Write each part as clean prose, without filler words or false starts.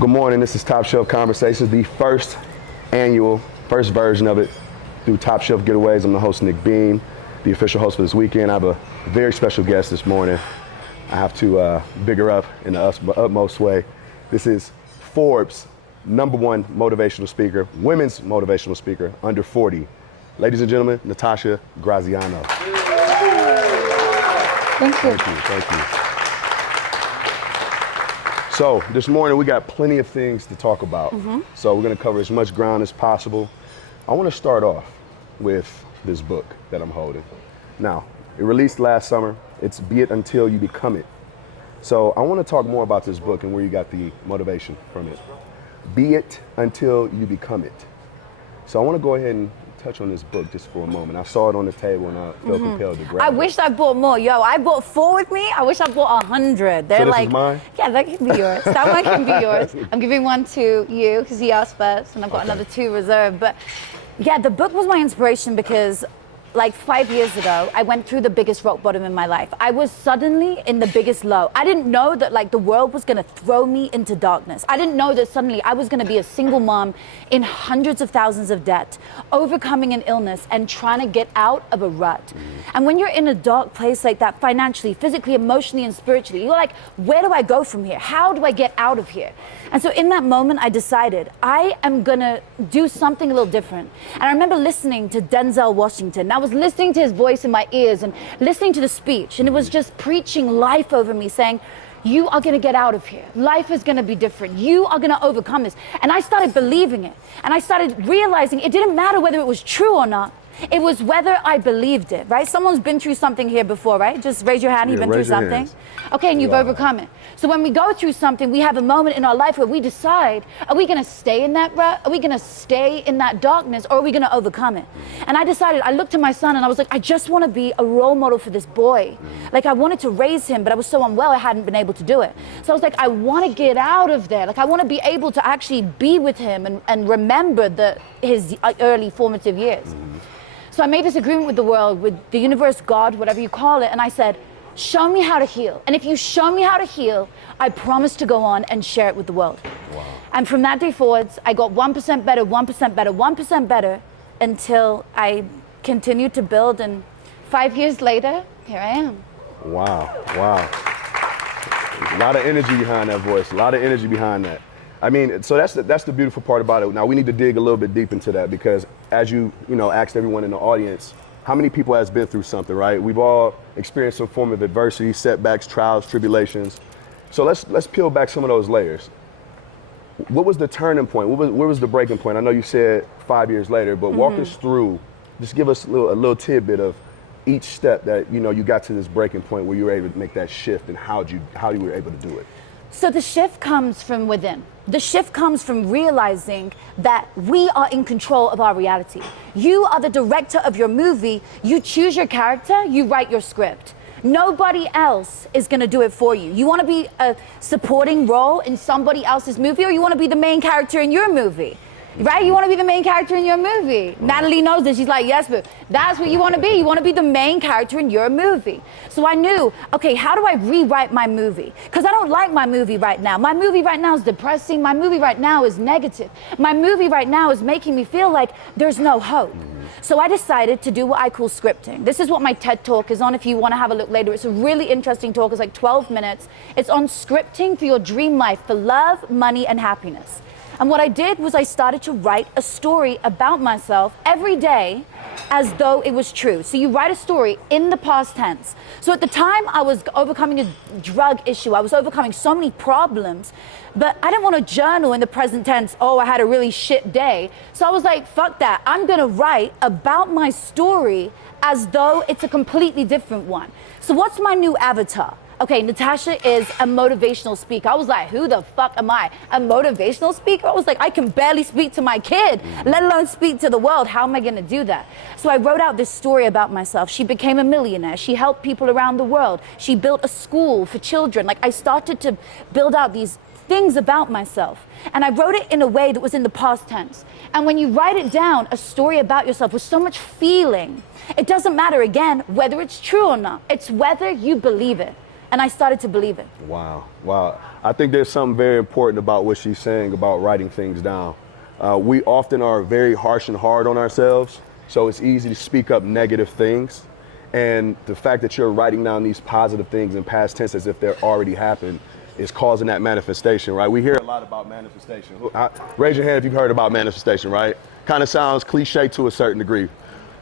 Good morning, this is Top Shelf Conversations, the first version of it through Topshelfgetaways. I'm the host, Nick Beam, the official host for this weekend. I have a very special guest this morning. I have to big her up in the utmost way. This is Forbes' #1 motivational speaker, women's motivational speaker, under 40. Ladies and gentlemen, Natasha Graziano. Thank you. Thank you. So this morning we got plenty of things to talk about. So we're gonna cover as much ground as possible. I wanna start off with this book that I'm holding. Now, it released last summer. It's Be It Until You Become It. So I wanna talk more about this book and where you got the motivation from it. Be It Until You Become It. So I wanna go ahead and touch on this book just for a moment. I saw it on the table and I felt compelled to grab it. I wish I bought more. Yo, I bought 4 with me. I wish I bought 100. They're So this like, is mine? yeah, that can be yours. That one can be yours. I'm giving one to you because he asked first, and I've got another 2 reserved. But yeah, the book was my inspiration because like 5 years ago, I went through the biggest rock bottom in my life. I was suddenly in the biggest low. I didn't know that like the world was gonna throw me into darkness. I didn't know that suddenly I was gonna be a single mom in hundreds of thousands of debt, overcoming an illness and trying to get out of a rut. And when you're in a dark place like that, financially, physically, emotionally, and spiritually, you're like, where do I go from here? How do I get out of here? And so in that moment, I decided I am gonna do something a little different. And I remember listening to Denzel Washington. I was listening to his voice in my ears and listening to the speech, and it was just preaching life over me, saying, you are gonna get out of here. Life is gonna be different. You are gonna overcome this. And I started believing it. And I started realizing it didn't matter whether it was true or not. It was whether I believed it, right? Someone's been through something here before, right? Just raise your hand, you've been through something. Okay, and you've overcome it. So when we go through something, we have a moment in our life where we decide, are we gonna stay in that rut? Are we gonna stay in that darkness, or are we gonna overcome it? And I decided, I looked to my son and I was like, I just wanna be a role model for this boy. Like I wanted to raise him, but I was so unwell, I hadn't been able to do it. So I was like, I wanna get out of there. Like I wanna be able to actually be with him and remember his early formative years. So I made this agreement with the world, with the universe, God, whatever you call it, and I said, show me how to heal. And if you show me how to heal, I promise to go on and share it with the world. Wow. And from that day forwards, I got 1% better, 1% better, 1% better, until I continued to build, and 5 years later, here I am. Wow, wow. A lot of energy behind that voice, a lot of energy behind that. I mean, so that's the beautiful part about it. Now we need to dig a little bit deep into that, because as you asked everyone in the audience, how many people has been through something, right? We've all experienced some form of adversity, setbacks, trials, tribulations. So let's peel back some of those layers. What was the turning point? Where was the breaking point? I know you said 5 years later, but walk us through, just give us a little tidbit of each step that you got to this breaking point where you were able to make that shift, and how you were able to do it. So the shift comes from within. The shift comes from realizing that we are in control of our reality. You are the director of your movie. You choose your character, you write your script. Nobody else is gonna do it for you. You wanna be a supporting role in somebody else's movie, or you wanna be the main character in your movie? Right? You want to be the main character in your movie. Natalie knows this. She's like, yes, but that's what you want to be. You want to be the main character in your movie. So I knew, okay, how do I rewrite my movie? Because I don't like my movie right now. My movie right now is depressing. My movie right now is negative. My movie right now is making me feel like there's no hope. So I decided to do what I call scripting. This is what my TED Talk is on if you want to have a look later. It's a really interesting talk. It's like 12 minutes. It's on scripting for your dream life, for love, money, and happiness. And what I did was I started to write a story about myself every day as though it was true. So you write a story in the past tense. So at the time I was overcoming a drug issue, I was overcoming so many problems, but I didn't want to journal in the present tense, oh, I had a really shit day. So I was like, fuck that. I'm gonna write about my story as though it's a completely different one. So what's my new avatar? Okay, Natasha is a motivational speaker. I was like, who the fuck am I? A motivational speaker? I was like, I can barely speak to my kid, let alone speak to the world. How am I gonna do that? So I wrote out this story about myself. She became a millionaire. She helped people around the world. She built a school for children. Like I started to build out these things about myself. And I wrote it in a way that was in the past tense. And when you write it down, a story about yourself with so much feeling, it doesn't matter again whether it's true or not. It's whether you believe it. And I started to believe it. Wow, wow. I think there's something very important about what she's saying about writing things down. We often are very harsh and hard on ourselves, so it's easy to speak up negative things. And the fact that you're writing down these positive things in past tense as if they're already happened is causing that manifestation, right? We hear a lot about manifestation. Raise your hand if you've heard about manifestation, right? Kind of sounds cliche to a certain degree.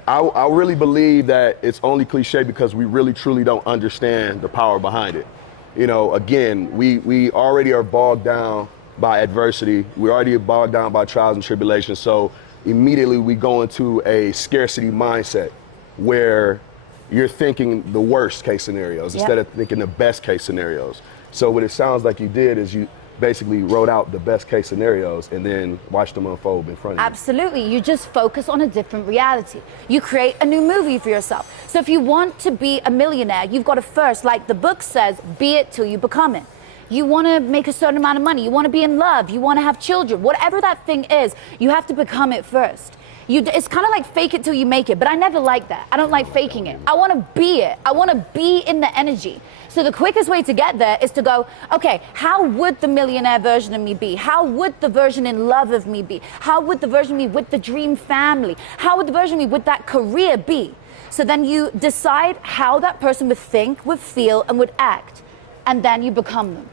I really believe that it's only cliche because we really truly don't understand the power behind it. You know, again, we already are bogged down by adversity. We're already bogged down by trials and tribulations. So immediately we go into a scarcity mindset where you're thinking the worst case scenarios instead of thinking the best case scenarios. So what it sounds like you did is you basically wrote out the best case scenarios and then watched them unfold in front of you. Absolutely. You just focus on a different reality. You create a new movie for yourself. So if you want to be a millionaire, you've got to first, like the book says, be it till you become it. You want to make a certain amount of money. You want to be in love. You want to have children. Whatever that thing is, you have to become it first. It's kind of like fake it till you make it, but I never like that. I don't like faking it. I want to be it. I want to be in the energy. So the quickest way to get there is to go, okay, how would the millionaire version of me be? How would the version in love of me be? How would the version of me with the dream family? How would the version of me with that career be? So then you decide how that person would think, would feel, and would act, and then you become them.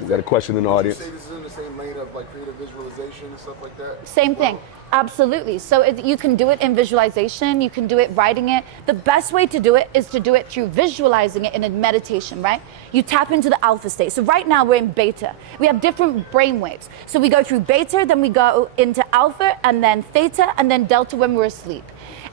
You got a question in the audience? Would you say this is in the same lane of like creative visualization and stuff like that? Same thing. Absolutely. So you can do it in visualization, you can do it writing it. The best way to do it is to do it through visualizing it in a meditation, right? You tap into the alpha state. So right now we're in beta. We have different brain waves. So we go through beta, then we go into alpha, and then theta, and then delta when we're asleep.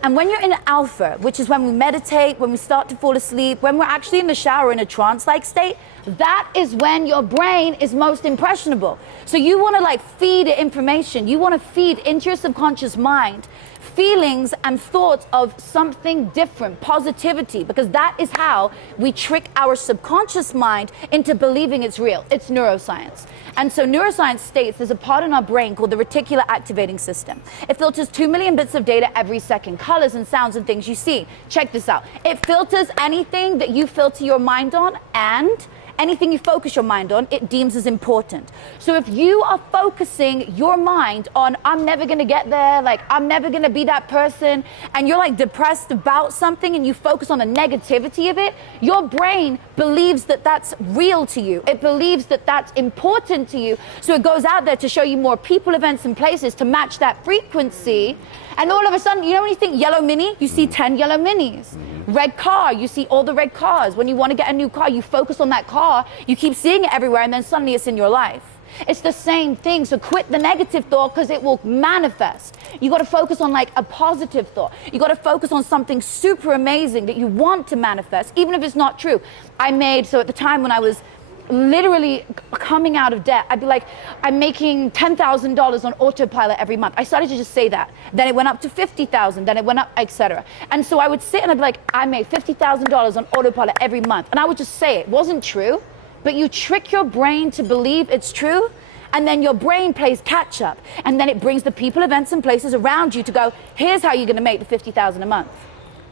And when you're in alpha, which is when we meditate, when we start to fall asleep, when we're actually in the shower in a trance-like state, that is when your brain is most impressionable. So you want to like feed it information. You want to feed into your subconscious mind feelings and thoughts of something different, positivity, because that is how we trick our subconscious mind into believing it's real. It's neuroscience. And so neuroscience states there's a part in our brain called the reticular activating system. It filters 2 million bits of data every second, colors and sounds and things you see. Check this out. It filters anything that you filter your mind on, and anything you focus your mind on, it deems as important. So if you are focusing your mind on, I'm never gonna get there, like I'm never gonna be that person, and you're like depressed about something and you focus on the negativity of it, your brain believes that that's real to you. It believes that that's important to you. So it goes out there to show you more people, events, and places to match that frequency. And all of a sudden, you know when you think yellow mini, you see 10 yellow minis. Red car, you see all the red cars. When you want to get a new car, you focus on that car, you keep seeing it everywhere, and then suddenly it's in your life. It's the same thing. So quit the negative thought because it will manifest. You got to focus on like a positive thought. You got to focus on something super amazing that you want to manifest, even if it's not true. So at the time when I was literally coming out of debt, I'd be like, I'm making $10,000 on autopilot every month. I started to just say that. Then it went up to 50,000, then it went up, etc. And so I would sit and I'd be like, I made $50,000 on autopilot every month. And I would just say it wasn't true, but you trick your brain to believe it's true, and then your brain plays catch up. And then it brings the people, events, and places around you to go, here's how you're gonna make the 50,000 a month.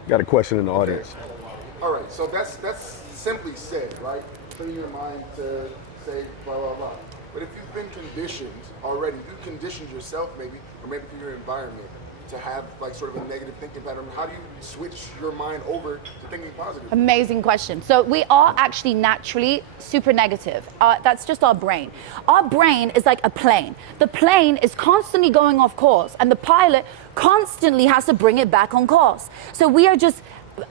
Got a question in the audience. All right, so that's simply said, right? Clear your mind to say blah, blah, blah. But if you've been conditioned already, you conditioned yourself maybe, or maybe through your environment, to have like sort of a negative thinking pattern, how do you switch your mind over to thinking positive? Amazing question. So we are actually naturally super negative. That's just our brain. Our brain is like a plane. The plane is constantly going off course, and the pilot constantly has to bring it back on course. So we are just,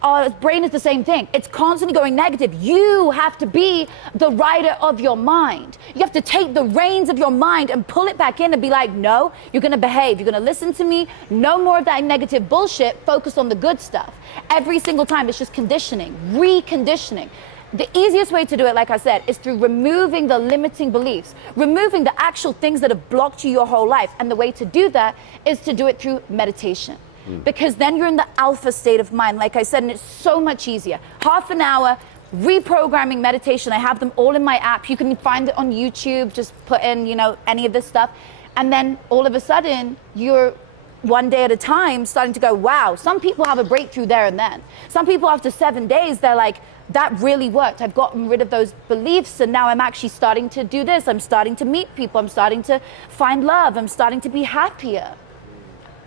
our brain is the same thing. It's constantly going negative. You have to be the rider of your mind. You have to take the reins of your mind and pull it back in and be like, no, you're going to behave. You're going to listen to me. No more of that negative bullshit. Focus on the good stuff. Every single time, it's just conditioning, reconditioning. The easiest way to do it, like I said, is through removing the limiting beliefs, removing the actual things that have blocked you your whole life. And the way to do that is to do it through meditation. Because then you're in the alpha state of mind, like I said, and it's so much easier. Half an hour, reprogramming meditation. I have them all in my app. You can find it on YouTube. Just put in, any of this stuff. And then all of a sudden, you're one day at a time starting to go, wow, some people have a breakthrough there and then. Some people after 7 days, they're like, that really worked. I've gotten rid of those beliefs, and now I'm actually starting to do this. I'm starting to meet people. I'm starting to find love. I'm starting to be happier.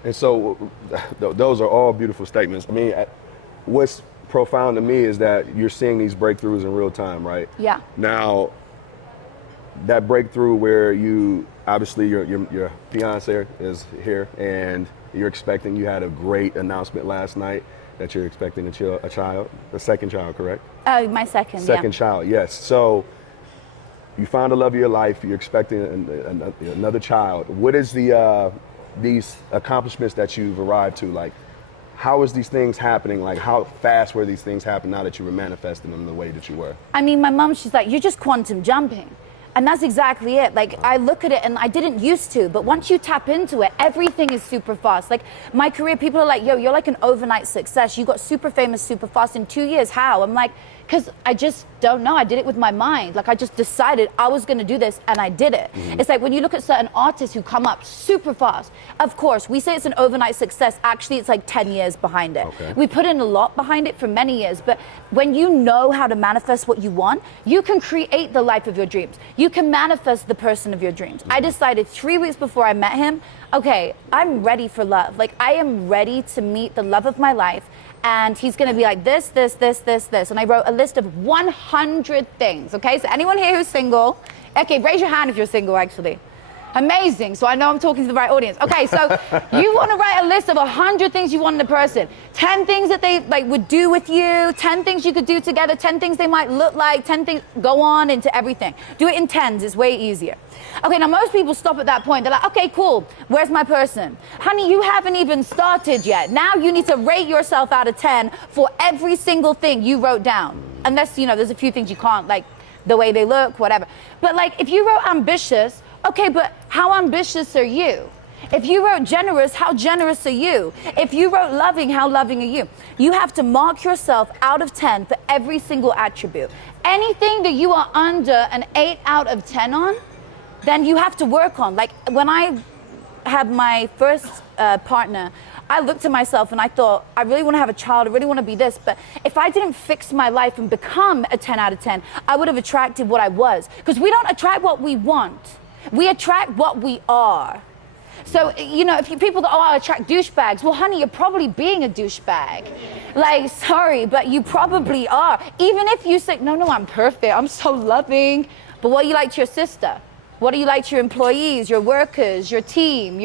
And so those are all beautiful statements. I mean, what's profound to me is that you're seeing these breakthroughs in real time, right? Yeah. Now, that breakthrough where you, obviously your fiance is here and you're expecting, you had a great announcement last night that you're expecting a child, a second child, correct? My second, Second child, yes. So you found the love of your life, you're expecting another child. What is these accomplishments that you've arrived to? Like, how is these things happening? Like, how fast were these things happening now that you were manifesting them the way that you were? I mean, my mom, she's like, you're just quantum jumping. And that's exactly it. Like, I look at it and I didn't used to, but once you tap into it, everything is super fast. Like, my career, people are like, yo, you're like an overnight success. You got super famous super fast in 2 years. How? I'm like, because I just don't know. I did it with my mind. Like, I just decided I was going to do this and I did it. Mm-hmm. It's like when you look at certain artists who come up super fast, of course, we say it's an overnight success. Actually, it's like 10 years behind it. Okay. We put in a lot behind it for many years. But when you know how to manifest what you want, you can create the life of your dreams. You can manifest the person of your dreams. Mm-hmm. I decided 3 weeks before I met him, okay, I'm ready for love. Like, I am ready to meet the love of my life. And he's gonna be like this, this, this, this, this. And I wrote a list of 100 things, okay? So anyone here who's single, okay, raise your hand if you're single, actually. Amazing, so I know I'm talking to the right audience. Okay, so you wanna write a list of 100 things you want in a person. 10 things that they like would do with you, 10 things you could do together, 10 things they might look like, 10 things, go on into everything. Do it in tens, it's way easier. Okay, now most people stop at that point. They're like, okay, cool, where's my person? Honey, you haven't even started yet. Now you need to rate yourself out of 10 for every single thing you wrote down. Unless, you know, there's a few things you can't, like the way they look, whatever. But like, if you wrote ambitious, okay, but how ambitious are you? If you wrote generous, how generous are you? If you wrote loving, how loving are you? You have to mark yourself out of 10 for every single attribute. Anything that you are under an 8 out of 10 on, then you have to work on. Like, when I had my first partner, I looked at myself and I thought, I really want to have a child, I really want to be this, but if I didn't fix my life and become a 10 out of 10, I would have attracted what I was. Because we don't attract what we want, we attract what we are. So, you know, if people go, oh, I attract douchebags, well, honey, you're probably being a douchebag. Like, sorry, but you probably are. Even if you say, no, I'm perfect, I'm so loving, but what do you like to your sister? What do you like to your employees, your workers, your team,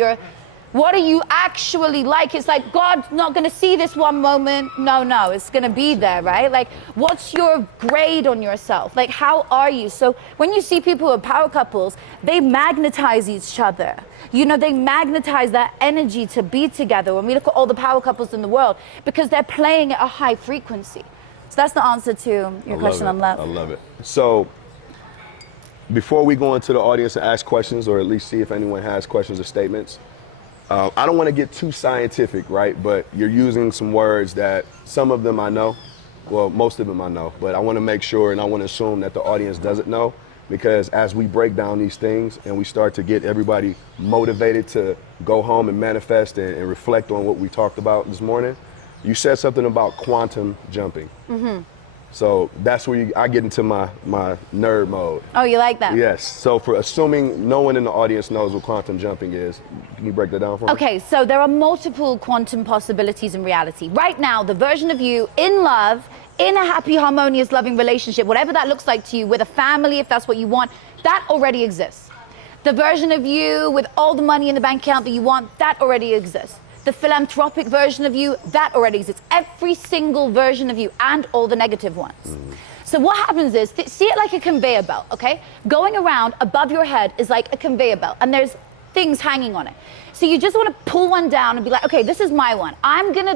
what do you actually like? It's like, God's not gonna see this one moment. No, it's gonna be there, right? Like, what's your grade on yourself? Like, how are you? So when you see people who are power couples, they magnetize each other. You know, they magnetize that energy to be together. When we look at all the power couples in the world, because they're playing at a high frequency. So that's the answer to your question on love. I love it. So, before we go into the audience and ask questions, or at least see if anyone has questions or statements, I don't want to get too scientific, right? But you're using some words that some of them I know, well, most of them I know, but I want to make sure and I want to assume that the audience doesn't know, because as we break down these things and we start to get everybody motivated to go home and manifest and reflect on what we talked about this morning, you said something about quantum jumping. Mm-hmm. So that's where I get into my nerd mode. Oh, you like that? Yes. So for assuming no one in the audience knows what quantum jumping is, can you break that down for me? Okay, so there are multiple quantum possibilities in reality. Right now, the version of you in love, in a happy, harmonious, loving relationship, whatever that looks like to you, with a family, if that's what you want, that already exists. The version of you with all the money in the bank account that you want, that already exists. The philanthropic version of you, that already exists. Every single version of you, and all the negative ones. So what happens is, see it like a conveyor belt, okay? Going around above your head is like a conveyor belt, and there's things hanging on it. So you just want to pull one down and be like, okay, this is my one.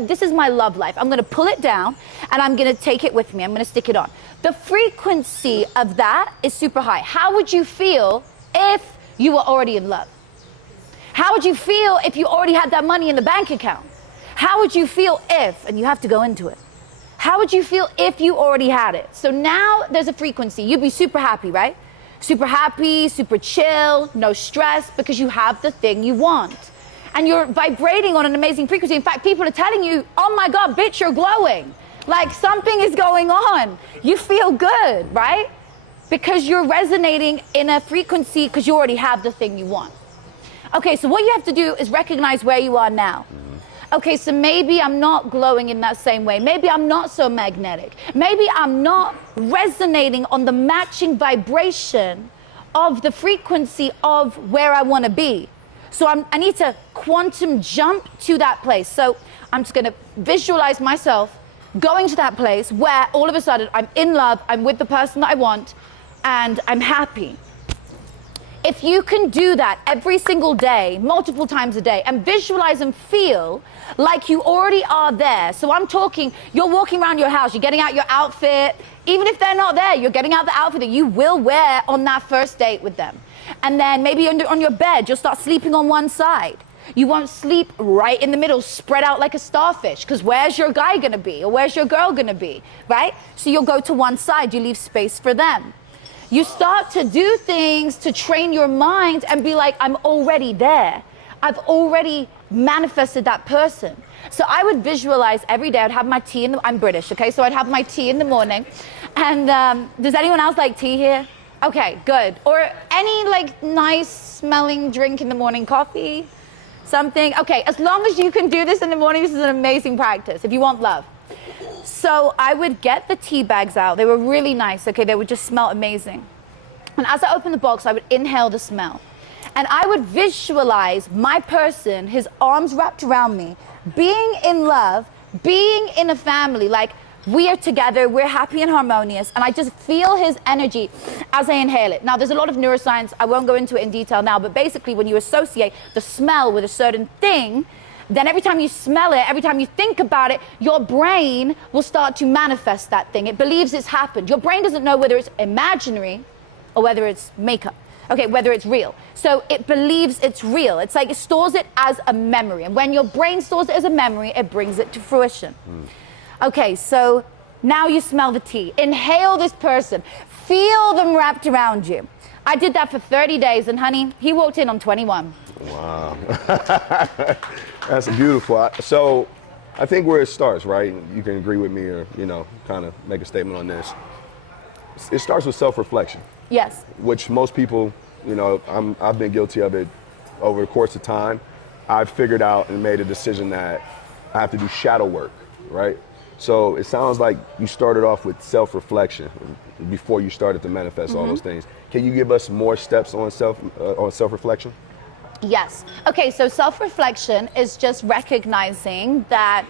This is my love life. I'm gonna pull it down, and I'm gonna take it with me. I'm gonna stick it on. The frequency of that is super high. How would you feel if you were already in love? How would you feel if you already had that money in the bank account? How would you feel if, and you have to go into it, how would you feel if you already had it? So now there's a frequency. You'd be super happy, right? Super happy, super chill, no stress, because you have the thing you want. And you're vibrating on an amazing frequency. In fact, people are telling you, oh my God, bitch, you're glowing. Like something is going on. You feel good, right? Because you're resonating in a frequency because you already have the thing you want. Okay, so what you have to do is recognize where you are now. Okay, so maybe I'm not glowing in that same way. Maybe I'm not so magnetic. Maybe I'm not resonating on the matching vibration of the frequency of where I want to be. So I need to quantum jump to that place. So I'm just going to visualize myself going to that place where all of a sudden I'm in love, I'm with the person that I want, and I'm happy. If you can do that every single day, multiple times a day, and visualize and feel like you already are there. So I'm talking, you're walking around your house, you're getting out your outfit. Even if they're not there, you're getting out the outfit that you will wear on that first date with them. And then maybe on your bed, you'll start sleeping on one side. You won't sleep right in the middle, spread out like a starfish, because where's your guy gonna be? Or where's your girl gonna be, right? So you'll go to one side, you leave space for them. You start to do things to train your mind and be like, I'm already there. I've already manifested that person. So I would visualize every day. I'd have my tea I'm British, okay? So I'd have my tea in the morning. And does anyone else like tea here? Okay, good. Or any like nice smelling drink in the morning, coffee, something. Okay, as long as you can do this in the morning, this is an amazing practice if you want love. So I would get the tea bags out. They were really nice, okay? They would just smell amazing. And as I opened the box, I would inhale the smell. And I would visualize my person, his arms wrapped around me, being in love, being in a family, like we are together, we're happy and harmonious, and I just feel his energy as I inhale it. Now, there's a lot of neuroscience, I won't go into it in detail now, but basically when you associate the smell with a certain thing, then every time you smell it, every time you think about it, your brain will start to manifest that thing. It believes it's happened. Your brain doesn't know whether it's imaginary or whether it's makeup. Okay, whether it's real. So it believes it's real. It's like it stores it as a memory. And when your brain stores it as a memory, it brings it to fruition. Okay, so now you smell the tea. Inhale this person. Feel them wrapped around you. I did that for 30 days, and honey, he walked in on 21. Wow. That's beautiful. So I think where it starts, right? You can agree with me or, kind of make a statement on this. It starts with self-reflection. Yes. Which most people, I've been guilty of it over the course of time. I've figured out and made a decision that I have to do shadow work, right? So it sounds like you started off with self-reflection before you started to manifest all those things. Can you give us more steps on self-reflection? Yes. Okay, so self-reflection is just recognizing that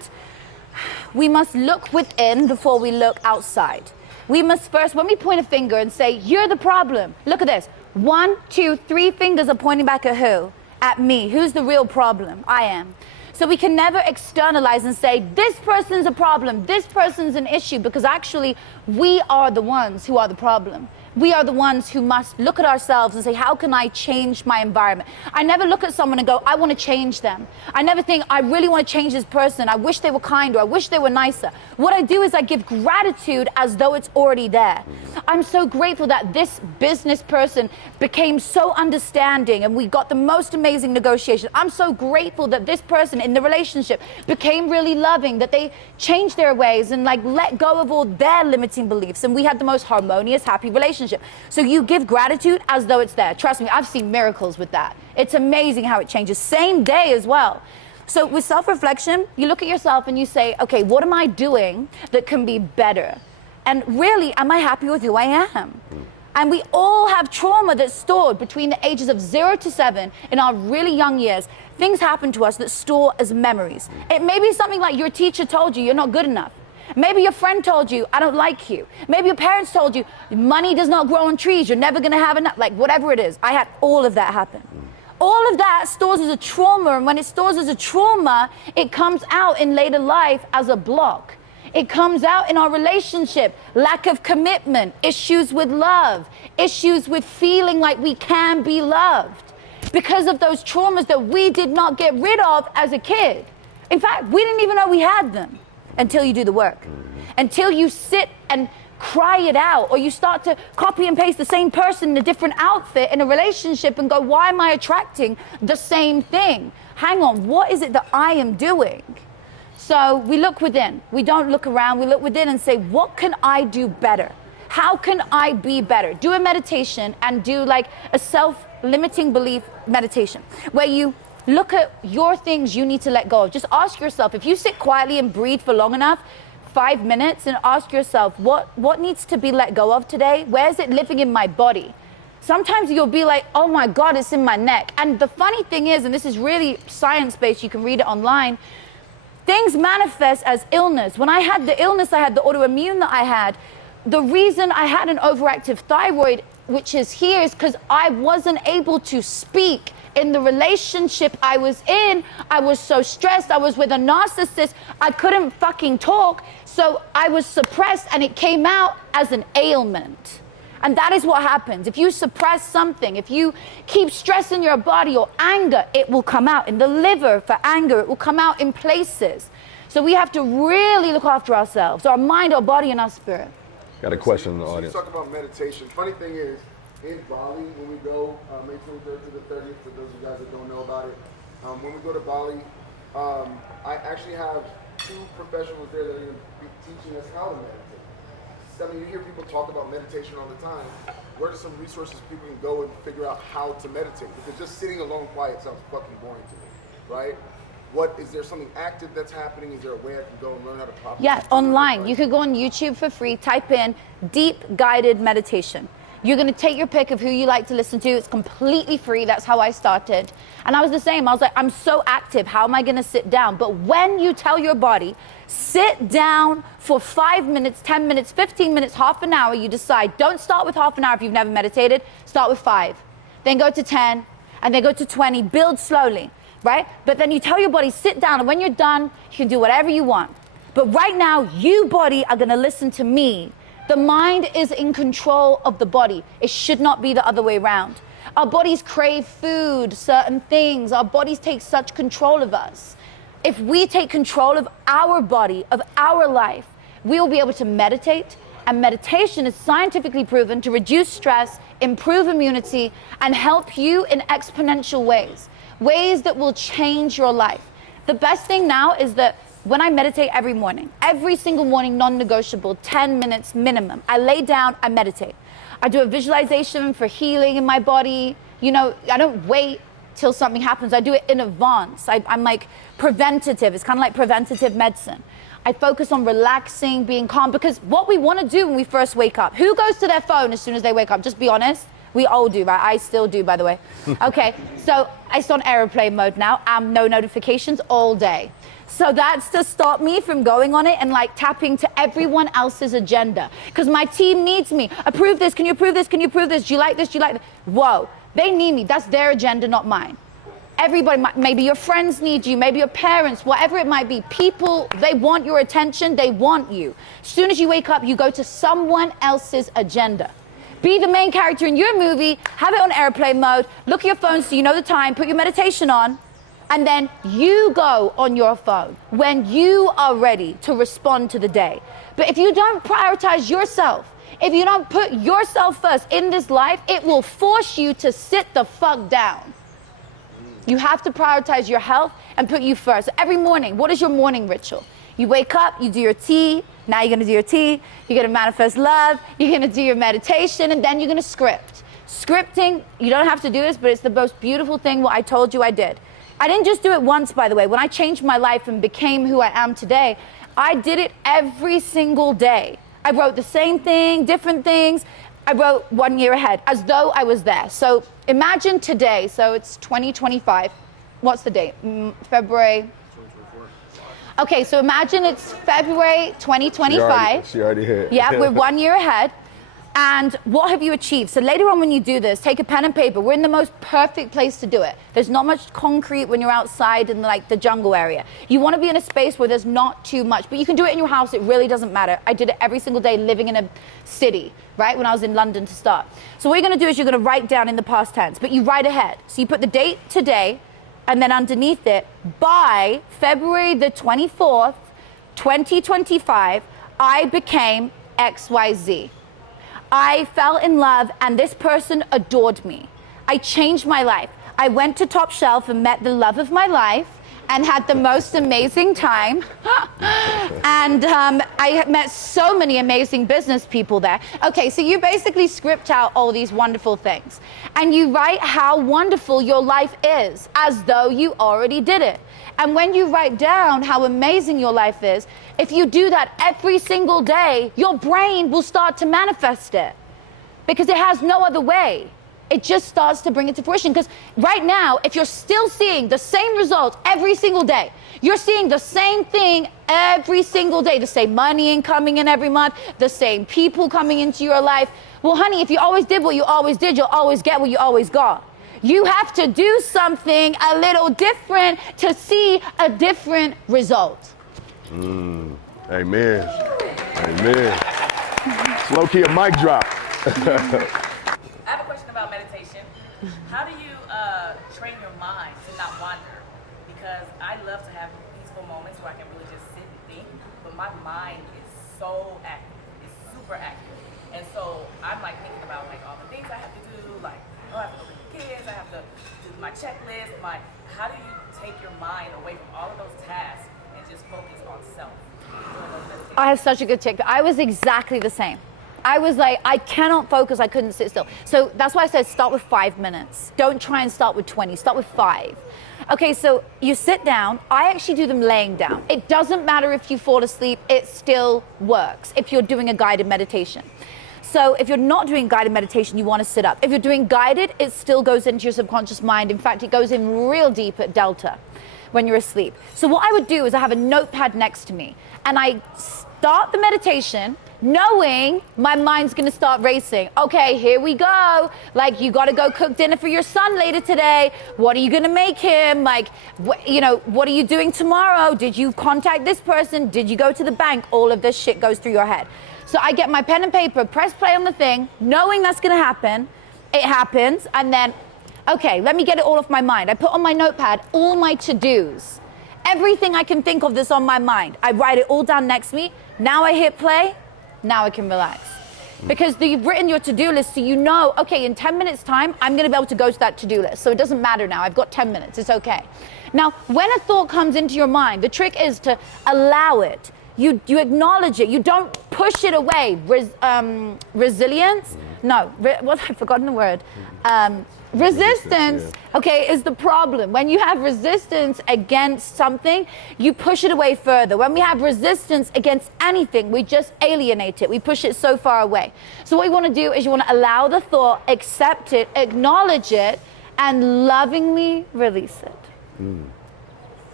we must look within before we look outside. We must first, when we point a finger and say, you're the problem, look at this. 1, 2, 3 fingers are pointing back at who? At me. Who's the real problem? I am. So we can never externalize and say, this person's a problem, this person's an issue, because actually we are the ones who are the problem. We are the ones who must look at ourselves and say, how can I change my environment? I never look at someone and go, I want to change them. I never think, I really want to change this person. I wish they were kinder. I wish they were nicer. What I do is I give gratitude as though it's already there. I'm so grateful that this business person became so understanding and we got the most amazing negotiation. I'm so grateful that this person in the relationship became really loving, that they changed their ways and let go of all their limiting beliefs. And we had the most harmonious, happy relationship. So you give gratitude as though it's there. Trust me, I've seen miracles with that. It's amazing how it changes. Same day as well. So with self-reflection, you look at yourself and you say, okay, what am I doing that can be better? And really, am I happy with who I am? And we all have trauma that's stored between the ages of 0 to 7 in our really young years. Things happen to us that store as memories. It may be something like your teacher told you you're not good enough. Maybe your friend told you, I don't like you. Maybe your parents told you, money does not grow on trees, you're never gonna have enough, whatever it is. I had all of that happen. All of that stores as a trauma, and when it stores as a trauma, it comes out in later life as a block. It comes out in our relationship, lack of commitment, issues with love, issues with feeling like we can be loved because of those traumas that we did not get rid of as a kid. In fact, we didn't even know we had them. Until you do the work, until you sit and cry it out, or you start to copy and paste the same person in a different outfit in a relationship and go, why am I attracting the same thing? Hang on, what is it that I am doing? So we look within. We don't look around. We look within and say, what can I do better? How can I be better? Do a meditation and do like a self-limiting belief meditation where you look at your things you need to let go of. Just ask yourself, if you sit quietly and breathe for long enough, 5 minutes, and ask yourself, what needs to be let go of today? Where is it living in my body? Sometimes you'll be like, oh my God, it's in my neck. And the funny thing is, and this is really science-based, you can read it online, things manifest as illness. When I had the illness, I had the autoimmune that I had, the reason I had an overactive thyroid, which is here, is because I wasn't able to speak in the relationship I was in. I was so stressed. I was with a narcissist. I couldn't fucking talk. So I was suppressed and it came out as an ailment. And that is what happens. If you suppress something, if you keep stress in your body or anger, it will come out. In the liver for anger, it will come out in places. So we have to really look after ourselves, our mind, our body, and our spirit. Got a question in the audience. So you talk about meditation. Funny thing is, in Bali, when we go, May 23rd to the 30th, for those of you guys that don't know about it, when we go to Bali, I actually have 2 professionals there that are going to be teaching us how to meditate. I mean, you hear people talk about meditation all the time. Where are some resources people can go and figure out how to meditate? Because just sitting alone quiet sounds fucking boring to me, right? Is there something active that's happening? Is there a way I can go and learn how to properly? Yeah, online. You could go on YouTube for free, type in deep guided meditation. You're gonna take your pick of who you like to listen to. It's completely free. That's how I started. And I was the same. I was like, I'm so active. How am I gonna sit down? But when you tell your body, sit down for 5 minutes, 10 minutes, 15 minutes, half an hour, you decide, don't start with half an hour if you've never meditated, start with 5. Then go to 10, and then go to 20, build slowly, right? But then you tell your body, sit down, and when you're done, you can do whatever you want. But right now, you body are gonna listen to me. The mind is in control of the body. It should not be the other way around. Our bodies crave food, certain things. Our bodies take such control of us. If we take control of our body, of our life, we will be able to meditate. And meditation is scientifically proven to reduce stress, improve immunity, and help you in exponential ways. Ways that will change your life. The best thing now is that when I meditate every single morning, non-negotiable, 10 minutes minimum, I lay down, I meditate. I do a visualization for healing in my body. You know, I don't wait till something happens. I do it in advance. I'm like preventative. It's kind of like preventative medicine. I focus on relaxing, being calm, because what we want to do when we first wake up, who goes to their phone as soon as they wake up? Just be honest. We all do, right? I still do, by the way. Okay, so it's on airplane mode now. No notifications all day. So that's to stop me from going on it and like tapping to everyone else's agenda. Because my team needs me. Approve this, can you approve this, can you approve this? Do you like this, do you like this? Whoa, they need me. That's their agenda, not mine. Everybody, maybe your friends need you, maybe your parents, whatever it might be. People, they want your attention, they want you. As soon as you wake up, you go to someone else's agenda. Be the main character in your movie, have it on airplane mode, look at your phone so you know the time, put your meditation on, and then you go on your phone when you are ready to respond to the day. But if you don't prioritize yourself, if you don't put yourself first in this life, it will force you to sit the fuck down. You have to prioritize your health and put you first. Every morning, what is your morning ritual? You wake up, you do your tea. Now you're gonna do your tea. You're gonna manifest love. You're gonna do your meditation, and then you're gonna script. Scripting, you don't have to do this, but it's the most beautiful thing what I told you I did. I didn't just do it once, by the way. When I changed my life and became who I am today, I did it every single day. I wrote the same thing, different things. I wrote 1 year ahead, as though I was there. So imagine today, so it's 2025. What's the date? February? Okay, so imagine it's February 2025. She already hit. Yeah, we're 1 year ahead. And what have you achieved? So later on when you do this, take a pen and paper. We're in the most perfect place to do it. There's not much concrete when you're outside in like the jungle area. You want to be in a space where there's not too much, but you can do it in your house. It really doesn't matter. I did it every single day living in a city, right? When I was in London to start. So what you're going to do is you're going to write down in the past tense, but you write ahead. So you put the date today, and then underneath it, by February the 24th, 2025, I became XYZ. I fell in love and this person adored me. I changed my life. I went to Topshelf and met the love of my life, and had the most amazing time. And I met so many amazing business people there. Okay, so you basically script out all these wonderful things. And you write how wonderful your life is, as though you already did it. And when you write down how amazing your life is, if you do that every single day, your brain will start to manifest it. Because it has no other way. It just starts to bring it to fruition. Because right now, if you're still seeing the same results every single day, you're seeing the same thing every single day, the same money coming in every month, the same people coming into your life. Well, honey, if you always did what you always did, you'll always get what you always got. You have to do something a little different to see a different result. Amen. Amen. It's low-key a mic drop. I have a question about meditation. How do you train your mind to not wander? Because I love to have peaceful moments where I can really just sit and think, but my mind is so active. It's super active. And so I'm like thinking about like all the things I have to do, like, oh, I have to go with the kids, I have to do my checklist, how do you take your mind away from all of those tasks and just focus on self? I have such a good tip. I was exactly the same. I was like, I cannot focus, I couldn't sit still. So that's why I said start with 5 minutes. Don't try and start with 20, start with 5. Okay, so you sit down. I actually do them laying down. It doesn't matter if you fall asleep, it still works if you're doing a guided meditation. So if you're not doing guided meditation, you want to sit up. If you're doing guided, it still goes into your subconscious mind. In fact, it goes in real deep at delta when you're asleep. So what I would do is I have a notepad next to me and I start the meditation knowing my mind's gonna start racing. Okay, here we go. Like, you gotta go cook dinner for your son later today. What are you gonna make him? Like, what are you doing tomorrow? Did you contact this person? Did you go to the bank? All of this shit goes through your head. So I get my pen and paper, press play on the thing, knowing that's gonna happen. It happens, and then, okay, let me get it all off my mind. I put on my notepad all my to-dos. Everything I can think of that's on my mind. I write it all down next to me. Now I hit play. Now I can relax. Because you've written your to-do list, so you know, okay, in 10 minutes time, I'm gonna be able to go to that to-do list. So it doesn't matter now, I've got 10 minutes, it's okay. Now, when a thought comes into your mind, the trick is to allow it. You acknowledge it, you don't push it away. Resilience? No, I've forgotten the word. Resistance, okay, is the problem. When you have resistance against something, you push it away further. When we have resistance against anything, we just alienate it. We push it so far away. So what you want to do is you want to allow the thought, accept it, acknowledge it, and lovingly release it.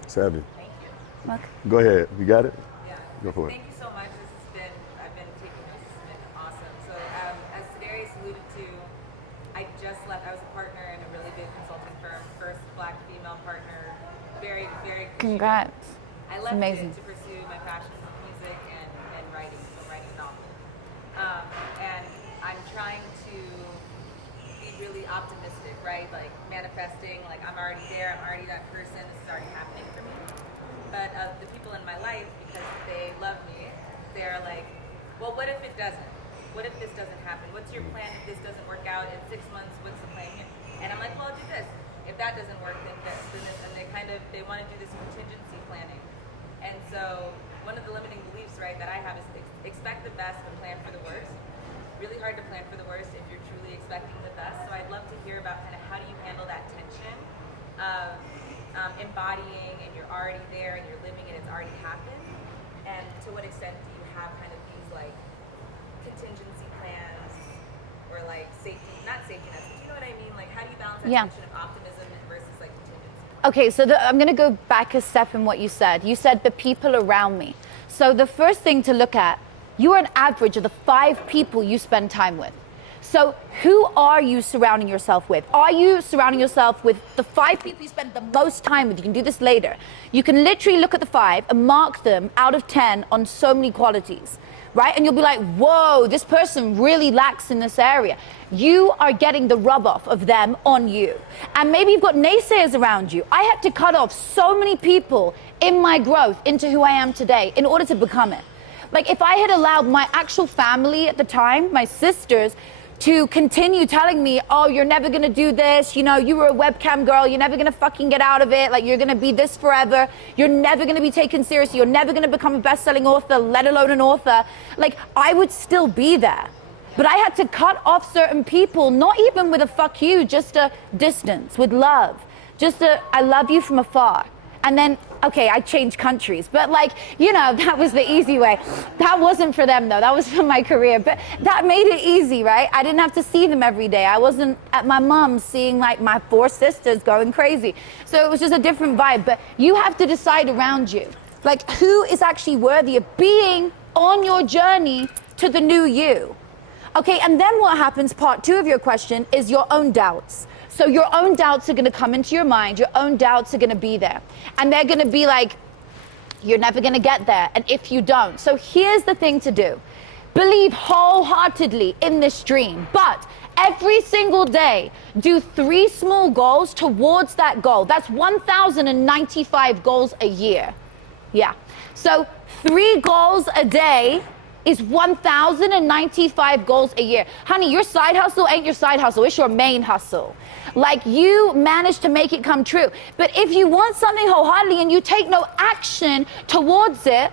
Savvy. Thank you. Okay. Go ahead. You got it? Yeah. Go for it. Thank you so much. I've been taking notes. This has been awesome. So as Darius alluded to, I just left. I was a partner in a really big consulting firm, first Black female partner. Very, very. Congrats. I left Amazing. it to pursue my passion of music and writing. So writing a novel. And I'm trying to be really optimistic, right? Like manifesting. Like I'm already there. I'm already that person. This is already happening for me. But the people in my life, because they love me, they're like, well, what if it doesn't? What if this doesn't happen? What's your plan if this doesn't work out in 6 months? What's the plan here? And I'm like, well, I'll do this. If that doesn't work, then this, then this. And they want to do this contingency planning. And so one of the limiting beliefs, right, that I have is expect the best but plan for the worst. Really hard to plan for the worst if you're truly expecting the best. So I'd love to hear about kind of how do you handle that tension of embodying and you're already there and you're living and it's already happened, and to what extent do you have kind of these like contingency plans or like not safety nets, but you know what I mean? Like how do you balance that tension of optimism versus like contingency? Okay, so I'm gonna go back a step in what you said. You said the people around me. So the first thing to look at, you are an average of the 5 people you spend time with. So who are you surrounding yourself with? Are you surrounding yourself with the 5 people you spend the most time with? You can do this later. You can literally look at the 5 and mark them out of 10 on so many qualities, right? And you'll be like, whoa, this person really lacks in this area. You are getting the rub off of them on you. And maybe you've got naysayers around you. I had to cut off so many people in my growth into who I am today in order to become it. Like if I had allowed my actual family at the time, my sisters, to continue telling me, oh, you're never gonna do this, you know, you were a webcam girl, you're never gonna fucking get out of it, like you're gonna be this forever, you're never gonna be taken seriously, you're never gonna become a best-selling author, let alone an author, like I would still be there. But I had to cut off certain people, not even with a fuck you, just a distance, with love. Just a, I love you from afar. And then, okay, I changed countries, but like, you know, that was the easy way. That wasn't for them though, that was for my career, but that made it easy, right? I didn't have to see them every day. I wasn't at my mom's seeing like my 4 sisters going crazy. So it was just a different vibe, but you have to decide around you, like who is actually worthy of being on your journey to the new you. Okay, and then what happens, part 2 of your question, is your own doubts. So your own doubts are gonna come into your mind, your own doubts are gonna be there. And they're gonna be like, you're never gonna get there, and if you don't. So here's the thing to do. Believe wholeheartedly in this dream, but every single day, do 3 small goals towards that goal. That's 1,095 goals a year. Yeah, so 3 goals a day is 1,095 goals a year. Honey, your side hustle ain't your side hustle, it's your main hustle. Like you managed to make it come true. But if you want something wholeheartedly and you take no action towards it,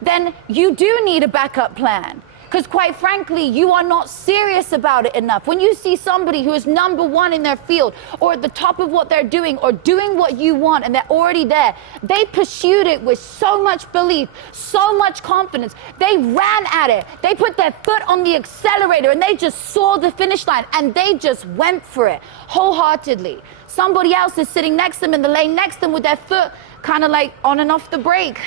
then you do need a backup plan. Because quite frankly, you are not serious about it enough. When you see somebody who is #1 in their field or at the top of what they're doing or doing what you want and they're already there, they pursued it with so much belief, so much confidence. They ran at it. They put their foot on the accelerator and they just saw the finish line and they just went for it wholeheartedly. Somebody else is sitting next to them in the lane next to them with their foot kind of like on and off the brake,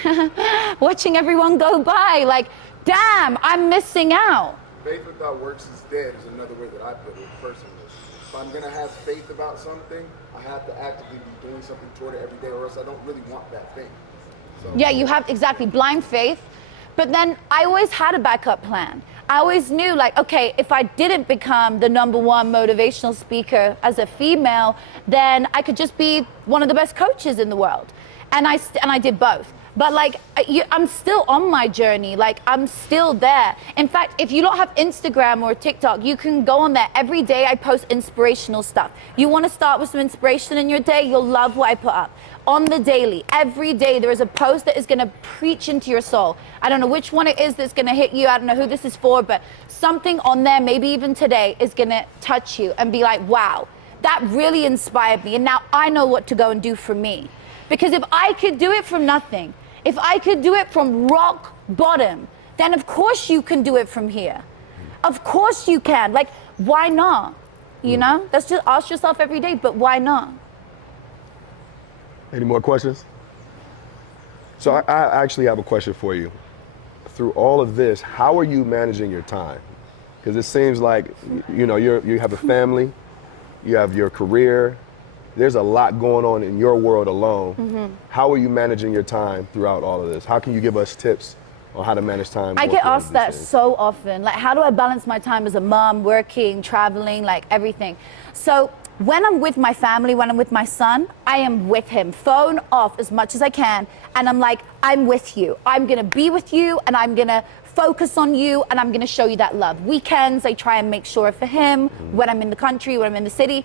watching everyone go by like, damn, I'm missing out. Faith without works is dead is another way that I put it personally. If I'm gonna have faith about something, I have to actively be doing something toward it every day or else I don't really want that thing. So, yeah, you have exactly blind faith. But then I always had a backup plan. I always knew like, okay, if I didn't become the #1 motivational speaker as a female, then I could just be one of the best coaches in the world. And I did both. But like, I'm still on my journey. Like, I'm still there. In fact, if you don't have Instagram or TikTok, you can go on there. Every day I post inspirational stuff. You want to start with some inspiration in your day? You'll love what I put up. On the daily, every day, there is a post that is going to preach into your soul. I don't know which one it is that's going to hit you. I don't know who this is for, but something on there, maybe even today, is going to touch you and be like, wow, that really inspired me. And now I know what to go and do for me. Because if I could do it from nothing, if I could do it from rock bottom, then of course you can do it from here. Of course you can. Like, why not? You know? That's just ask yourself every day, but why not? Any more questions? So I actually have a question for you. Through all of this, how are you managing your time? Because it seems like, you know, you have a family, you have your career, there's a lot going on in your world alone. Mm-hmm. How are you managing your time throughout all of this? How can you give us tips on how to manage time? I get asked that so often. Like, how do I balance my time as a mom, working, traveling, like everything? So when I'm with my family, when I'm with my son, I am with him, phone off as much as I can. And I'm like, I'm with you. I'm gonna be with you and I'm gonna focus on you and I'm gonna show you that love. Weekends, I try and make sure for him, when I'm in the country, when I'm in the city.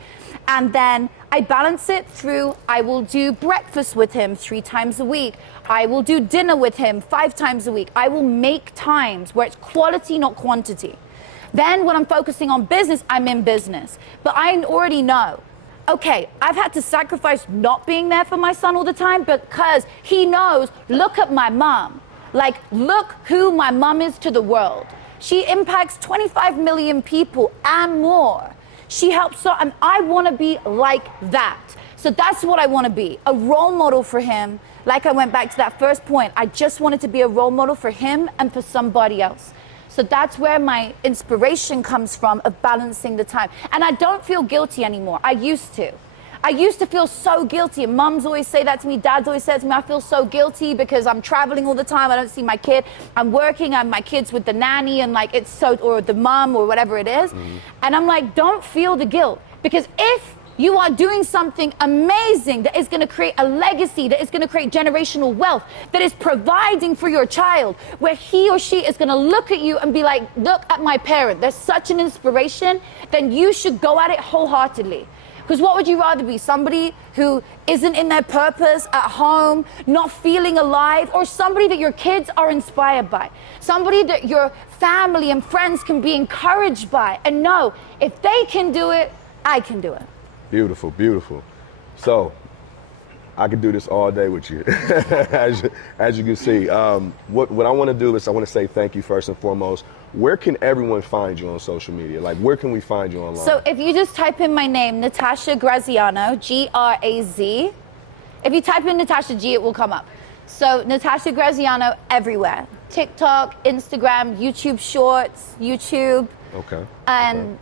And then I balance it through, I will do breakfast with him 3 times a week. I will do dinner with him 5 times a week. I will make times where it's quality, not quantity. Then when I'm focusing on business, I'm in business. But I already know, okay, I've had to sacrifice not being there for my son all the time because he knows, look at my mom. Like, look who my mom is to the world. She impacts 25 million people and more. She helps so, and I want to be like that. So that's what I want to be, a role model for him. Like I went back to that first point, I just wanted to be a role model for him and for somebody else. So that's where my inspiration comes from, of balancing the time. And I don't feel guilty anymore. I used to. I used to feel so guilty, and mums always say that to me, dads always say to me, I feel so guilty because I'm traveling all the time, I don't see my kid, I'm working, I'm my kids with the nanny, and like it's so, or the mom or whatever it is. Mm-hmm. And I'm like, don't feel the guilt, because if You are doing something amazing that is going to create a legacy, that is going to create generational wealth, that is providing for your child, where he or she is going to look at you and be like, look at my parent. They're such an inspiration. Then you should go at it wholeheartedly. Because what would you rather be? Somebody who isn't in their purpose at home, not feeling alive, or somebody that your kids are inspired by? Somebody that your family and friends can be encouraged by and know, if they can do it, I can do it. Beautiful, beautiful. So, I could do this all day with you, as you can see. What I want to do is I want to say thank you first and foremost. Where can everyone find you on social media? Like, where can we find you online? So if you just type in my name, Natasha Graziano, G-R-A-Z. If you type in Natasha G, it will come up. So Natasha Graziano everywhere. TikTok, Instagram, YouTube Shorts, YouTube. Okay. And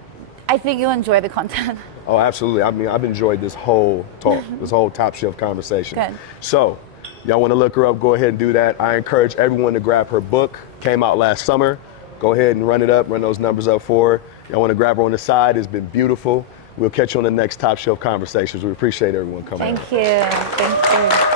I think you'll enjoy the content. Oh, absolutely. I mean, I've enjoyed this whole talk, this whole Top Shelf conversation. Good. So, y'all want to look her up, go ahead and do that. I encourage everyone to grab her book. Came out last summer. Go ahead and run it up, run those numbers up for her. Y'all want to grab her on the side. It's been beautiful. We'll catch you on the next Top Shelf Conversations. We appreciate everyone coming. Thank you. Thank you.